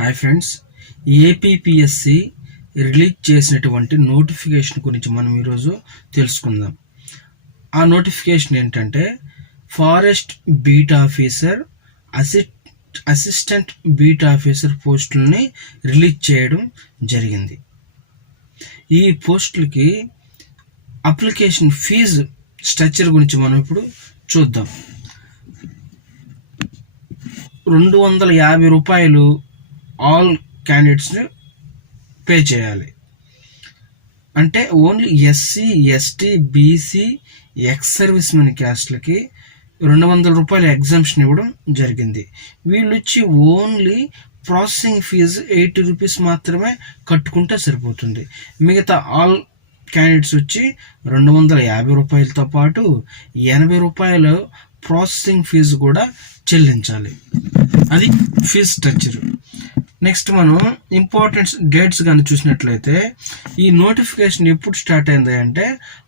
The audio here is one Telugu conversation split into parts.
హాయ్ ఫ్రెండ్స్, ఏపీపీఎస్సి రిలీజ్ చేసినటువంటి నోటిఫికేషన్ గురించి మనం ఈరోజు తెలుసుకుందాం. ఆ నోటిఫికేషన్ ఏంటంటే forest beat officer, assistant beat officer పోస్టులని రిలీజ్ చేయడం జరిగింది. ఈ పోస్టులకి అప్లికేషన్ ఫీజు స్ట్రక్చర్ గురించి మనం ఇప్పుడు చూద్దాం. 250 రూపాయలు ఆల్ క్యాండిడేట్స్ని పే చేయాలి. అంటే only SC, ST, BC, ex service men క్యాస్ట్లకి 200 రూపాయల ఎగ్జామ్షన్ ఇవ్వడం జరిగింది. వీళ్ళు వచ్చి ఓన్లీ ప్రాసెసింగ్ ఫీజు 80 రూపీస్ మాత్రమే కట్టుకుంటే సరిపోతుంది. మిగతా ఆల్ క్యాండిడేట్స్ వచ్చి 250 రూపాయలతో పాటు 80 రూపాయలు ప్రాసెసింగ్ ఫీజు కూడా చెల్లించాలి. అది ఫీజ్ స్ట్రక్చర్. నెక్స్ట్ మనం ఇంపార్టెంట్ డేట్స్ కానీ చూసినట్లయితే ఈ నోటిఫికేషన్ ఎప్పుడు స్టార్ట్ అయింది అంటే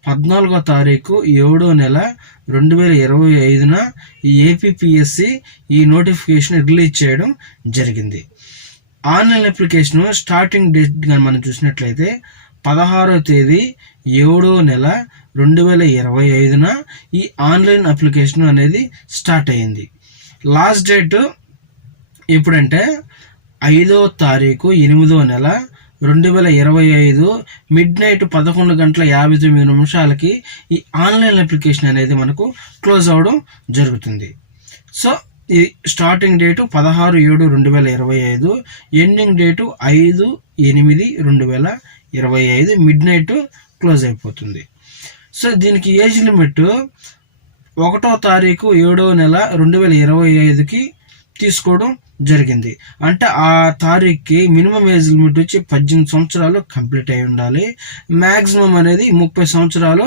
14వ తారీఖు 7వ నెల 2025న ఈ ఏపీపీఎస్సి ఈ నోటిఫికేషన్ రిలీజ్ చేయడం జరిగింది. ఆన్లైన్ అప్లికేషన్ స్టార్టింగ్ డేట్ కానీ మనం చూసినట్లయితే 16వ తేదీ 7వ నెల 2025న ఈ ఆన్లైన్ అప్లికేషన్ అనేది స్టార్ట్ అయ్యింది. లాస్ట్ డేట్ ఎప్పుడంటే 5వ తారీఖు 8వ నెల 2025 మిడ్నైట్ 11:59 ఈ ఆన్లైన్ అప్లికేషన్ అనేది మనకు క్లోజ్ అవ్వడం జరుగుతుంది. సో ఈ starting date 16/7/2025, ending date 5/8/2025 midnight close అయిపోతుంది. సో దీనికి ఏజ్ లిమిట్ 1వ తారీఖు 7వ నెల 2025కి తీసుకోవడం జరిగింది. అంటే ఆ తారీఖుకి మినిమం ఏజ్ లిమిట్ వచ్చి 18 సంవత్సరాలు కంప్లీట్ అయి ఉండాలి. మ్యాక్సిమం అనేది 30 సంవత్సరాలు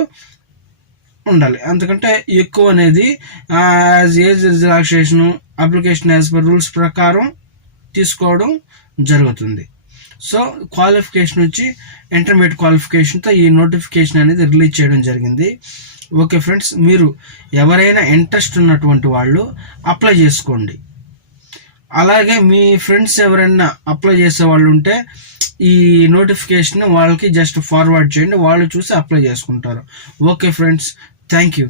ఉండాలి. అంతకంటే ఎక్కువ అనేది as age relaxation application as per rules ప్రకారం తీసుకోవడం జరుగుతుంది. సో క్వాలిఫికేషన్ వచ్చి ఇంటర్మీడియట్ క్వాలిఫికేషన్తో ఈ నోటిఫికేషన్ అనేది రిలీజ్ చేయడం జరిగింది. ఓకే ఫ్రెండ్స్, మీరు ఎవరైనా ఇంట్రెస్ట్ ఉన్నటువంటి వాళ్ళు అప్లై చేసుకోండి. అలాగే మీ ఫ్రెండ్స్ ఎవరైనా అప్లై చేసే వాళ్ళు ఉంటే ఈ నోటిఫికేషన్ వాళ్ళకి జస్ట్ ఫార్వర్డ్ చేయండి, వాళ్ళు చూసి అప్లై చేసుకుంటారు. Okay friends, thank you.